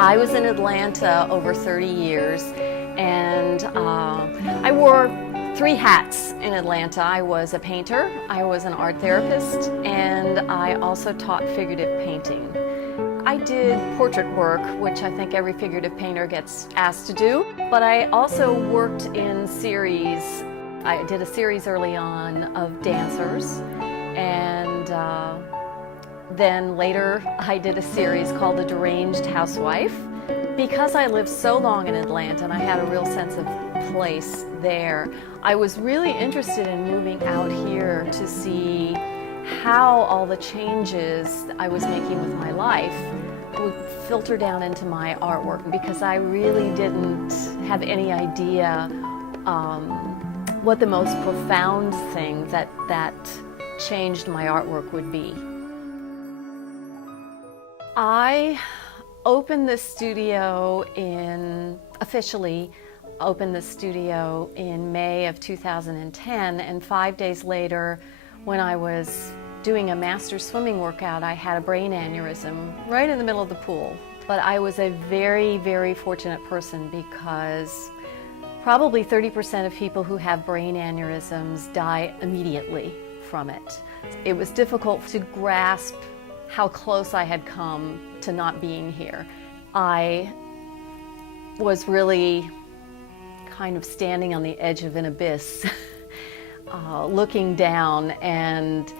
I was in Atlanta over 30 years, and I wore three hats in Atlanta. I was a painter, I was an art therapist, and I also taught figurative painting. I did portrait work, which I think every figurative painter gets asked to do, but I also worked in series. I did a series early on of dancers, and then later I did a series called The Deranged Housewife. Because I lived so long in Atlanta and I had a real sense of place there, I was really interested in moving out here to see how all the changes I was making with my life would filter down into my artwork, because I really didn't have any idea what the most profound thing that changed my artwork would be. I officially opened the studio in May of 2010, and 5 days later, when I was doing a master swimming workout, I had a brain aneurysm right in the middle of the pool. But I was a very, very fortunate person, because probably 30% of people who have brain aneurysms die immediately from it. It was difficult to grasp how close I had come to not being here. I was really kind of standing on the edge of an abyss, looking down, and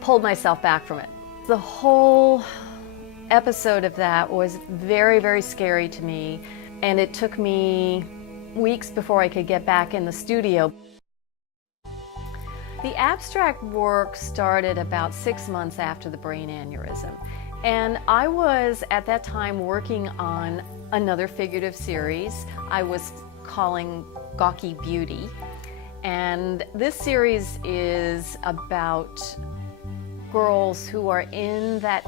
pulled myself back from it. The whole episode of that was very, very scary to me, and it took me weeks before I could get back in the studio. The abstract work started about 6 months after the brain aneurysm, and I was at that time working on another figurative series I was calling Gawky Beauty, and this series is about girls who are in that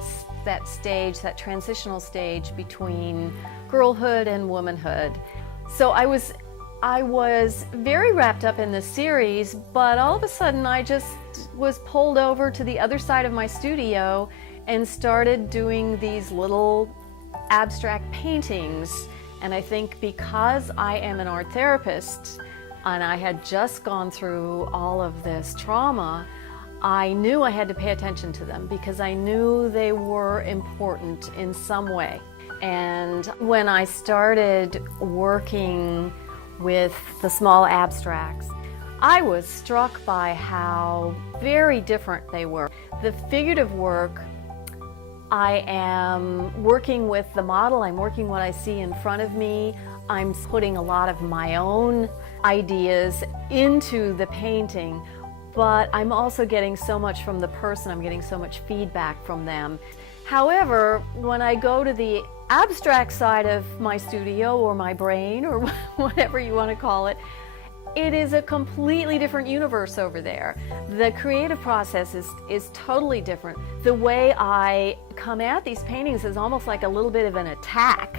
stage, that transitional stage between girlhood and womanhood. So I was very wrapped up in this series, but all of a sudden I just was pulled over to the other side of my studio and started doing these little abstract paintings. And I think because I am an art therapist and I had just gone through all of this trauma, I knew I had to pay attention to them, because I knew they were important in some way. And when I started working with the small abstracts, I was struck by how very different they were. The figurative work, I am working with the model, I'm working what I see in front of me, I'm putting a lot of my own ideas into the painting, but I'm also getting so much from the person, I'm getting so much feedback from them. However, when I go to the abstract side of my studio, or my brain, or whatever you want to call it, it is a completely different universe over there. The creative process is totally different. The way I come at these paintings is almost like a little bit of an attack.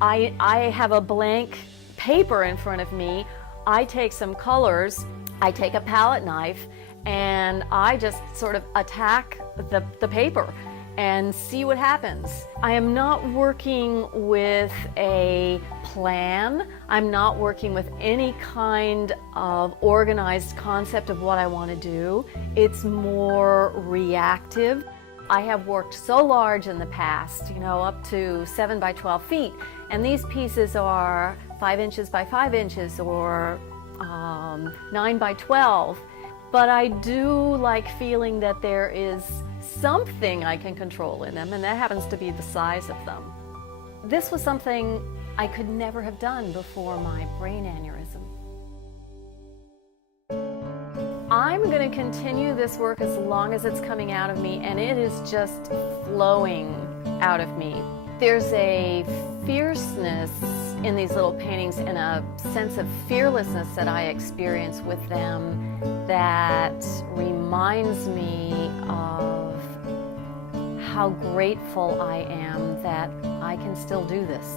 I have a blank paper in front of me, I take some colors, I take a palette knife, and I just sort of attack the paper and see what happens. I am not working with a plan. I'm not working with any kind of organized concept of what I want to do. It's more reactive. I have worked so large in the past, up to 7 by 12 feet, and these pieces are 5 inches by 5 inches, or 9 by 12. But I do like feeling that there is something I can control in them, and that happens to be the size of them. This was something I could never have done before my brain aneurysm. I'm going to continue this work as long as it's coming out of me, and it is just flowing out of me. There's a fierceness in these little paintings and a sense of fearlessness that I experience with them that reminds me of how grateful I am that I can still do this.